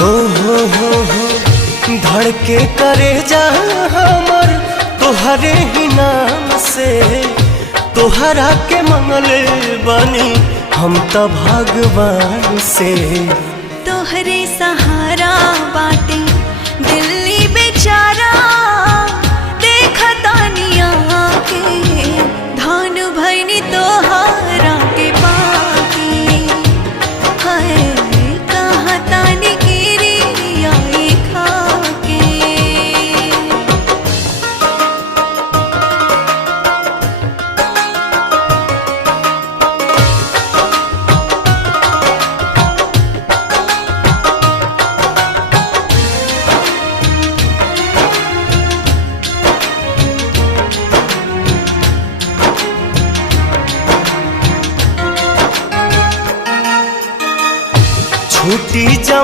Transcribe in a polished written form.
हो धड़के करे जा हमर तोहरे ही नाम से, तोहरा के मंगल बानी हम तो भगवान से। तोहरे सहारा बाटे दिल्ली बेचारा, देखा तानिया के धान भैनी तोहरा के पाके। हाय कहाँ तानी गिरी आई खाके। छूटी जमा